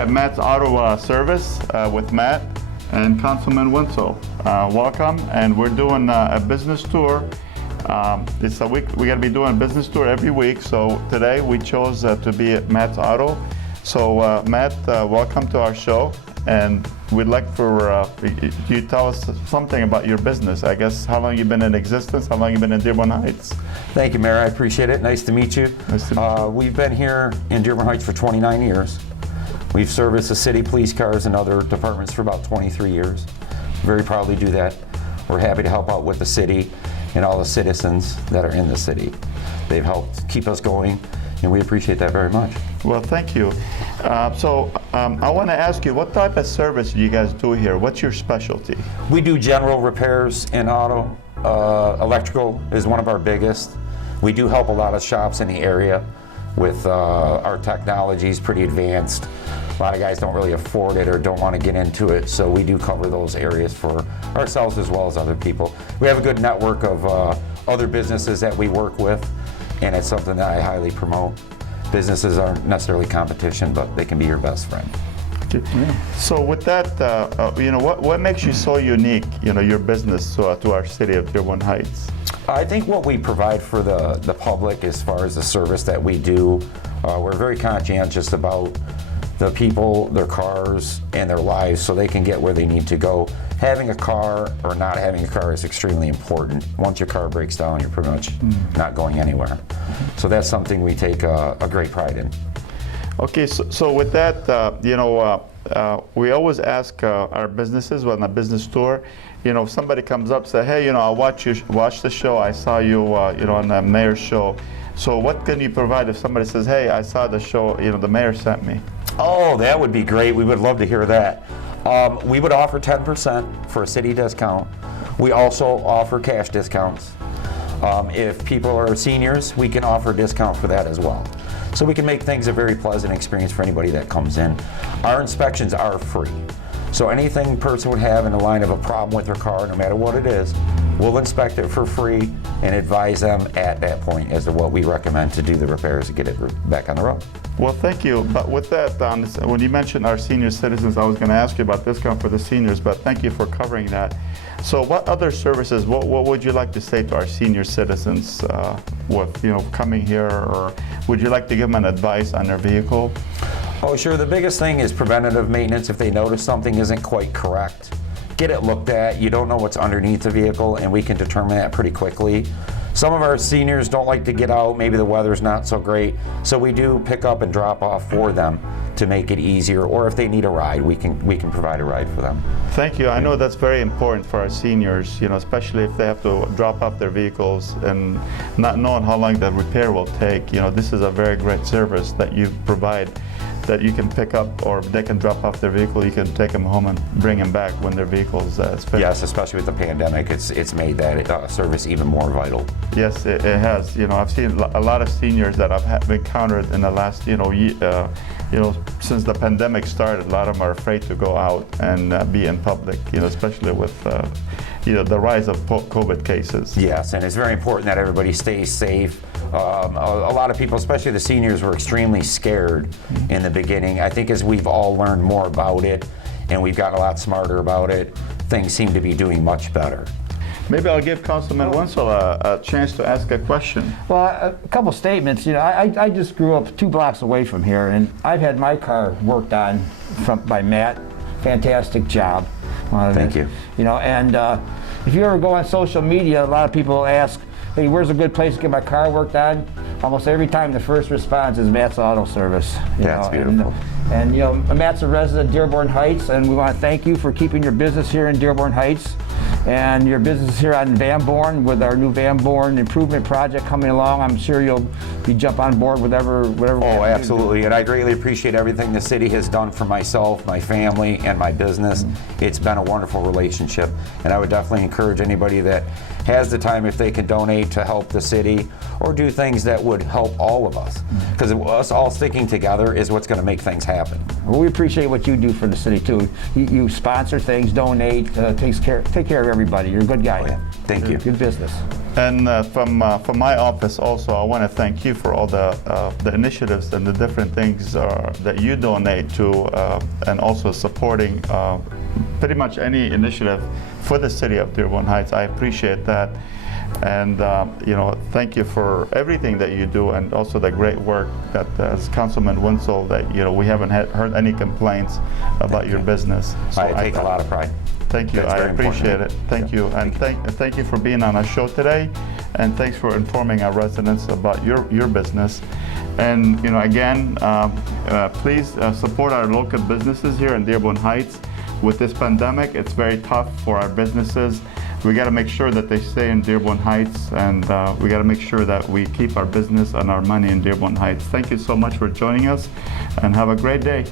at Matt's Auto Service with Matt and Councilman Wenzel. Welcome, and we're doing a business tour. It's a week. We're gonna be doing a business tour every week. So today we chose to be at Matt's Auto. So Matt, welcome to our show, and we'd like for you tell us something about your business. I guess how long you've been in existence, how long you've been in Dearborn Heights. Thank you, Mayor. I appreciate it. Nice to meet you. Nice to meet you. We've been here in Dearborn Heights for 29 years. We've serviced the city police cars and other departments for about 23 years. Very proudly do that. We're happy to help out with the city and all the citizens that are in the city. They've helped keep us going, and we appreciate that very much. Well, thank you. I want to ask you, what type of service do you guys do here? What's your specialty? We do general repairs in auto. Electrical is one of our biggest. We do help a lot of shops in the area with our technology is pretty advanced. A lot of guys don't really afford it or don't want to get into it, so we do cover those areas for ourselves as well as other people. We have a good network of other businesses that we work with, and it's something that I highly promote. Businesses aren't necessarily competition, but they can be your best friend. Yeah. So with that, what makes you so unique, your business to our city of Dearborn Heights? I think what we provide for the public as far as the service that we do, we're very conscientious about the people, their cars, and their lives so they can get where they need to go. Having a car or not having a car is extremely important. Once your car breaks down, you're pretty much not going anywhere. So that's something we take a great pride in. Okay, so with that, we always ask our businesses on a business tour, if somebody comes up and say, hey, I watch the show, I saw you, on the mayor's show. So what can you provide if somebody says, hey, I saw the show, the mayor sent me? Oh, that would be great. We would love to hear that. We would offer 10% for a city discount. We also offer cash discounts. If people are seniors, we can offer a discount for that as well. So we can make things a very pleasant experience for anybody that comes in. Our inspections are free. So anything a person would have in the line of a problem with their car, no matter what it is, we'll inspect it for free and advise them at that point as to what we recommend to do the repairs to get it back on the road. Well, thank you. But with that, when you mentioned our senior citizens, I was going to ask you about discount for the seniors, but thank you for covering that. So what other services, what would you like to say to our senior citizens with, coming here, or would you like to give them an advice on their vehicle? Oh, sure. The biggest thing is preventative maintenance. If they notice something isn't quite correct, get it looked at. You don't know what's underneath the vehicle, and we can determine that pretty quickly. Some of our seniors don't like to get out. Maybe the weather's not so great. So we do pick up and drop off for them to make it easier. Or if they need a ride, we can provide a ride for them. Thank you. I know that's very important for our seniors, especially if they have to drop off their vehicles and not knowing how long the repair will take. This is a very great service that you provide, that you can pick up, or they can drop off their vehicle, you can take them home and bring them back when their vehicle's finished. Yes, especially with the pandemic, it's made that service even more vital. Yes, it has. I've seen a lot of seniors that I've encountered in the last, since the pandemic started. A lot of them are afraid to go out and be in public, especially with the rise of COVID cases. Yes, and it's very important that everybody stays safe. A lot of people, especially the seniors, were extremely scared in the beginning. I think as we've all learned more about it and we've gotten a lot smarter about it, things seem to be doing much better. Maybe I'll give Councilman Wenzel a chance to ask a question. Well, a couple statements. I just grew up 2 blocks away from here, and I've had my car worked on by Matt. Fantastic job. Thank you. And if you ever go on social media, a lot of people ask, hey, where's a good place to get my car worked on? Almost every time the first response is Matt's Auto Service. That's beautiful. And Matt's a resident of Dearborn Heights, and we want to thank you for keeping your business here in Dearborn Heights. And your business here on Van Born with our new Van Born improvement project coming along. I'm sure you'll jump on board with whatever. Oh, absolutely. And I greatly appreciate everything the city has done for myself, my family, and my business. It's been a wonderful relationship. And I would definitely encourage anybody that has the time, if they can donate to help the city or do things that would help all of us. Because us all sticking together is what's going to make things happen. Well, we appreciate what you do for the city too. You sponsor things, donate, take care of everybody. You're a good guy. Oh, yeah. Thank you. Good business. And from my office also, I want to thank you for all the initiatives and the different things that you donate to, and also supporting pretty much any initiative for the city of Dearborn Heights. I appreciate that. And thank you for everything that you do, and also the great work that as Councilman Wenzel, that we haven't heard any complaints about your business. So I take a lot of pride. Thank you. That's I very important. appreciate it. Thank you. And thank you for being on our show today. And thanks for informing our residents about your business. And again, please support our local businesses here in Dearborn Heights. With this pandemic, it's very tough for our businesses. We got to make sure that they stay in Dearborn Heights, and we got to make sure that we keep our business and our money in Dearborn Heights. Thank you so much for joining us, and have a great day.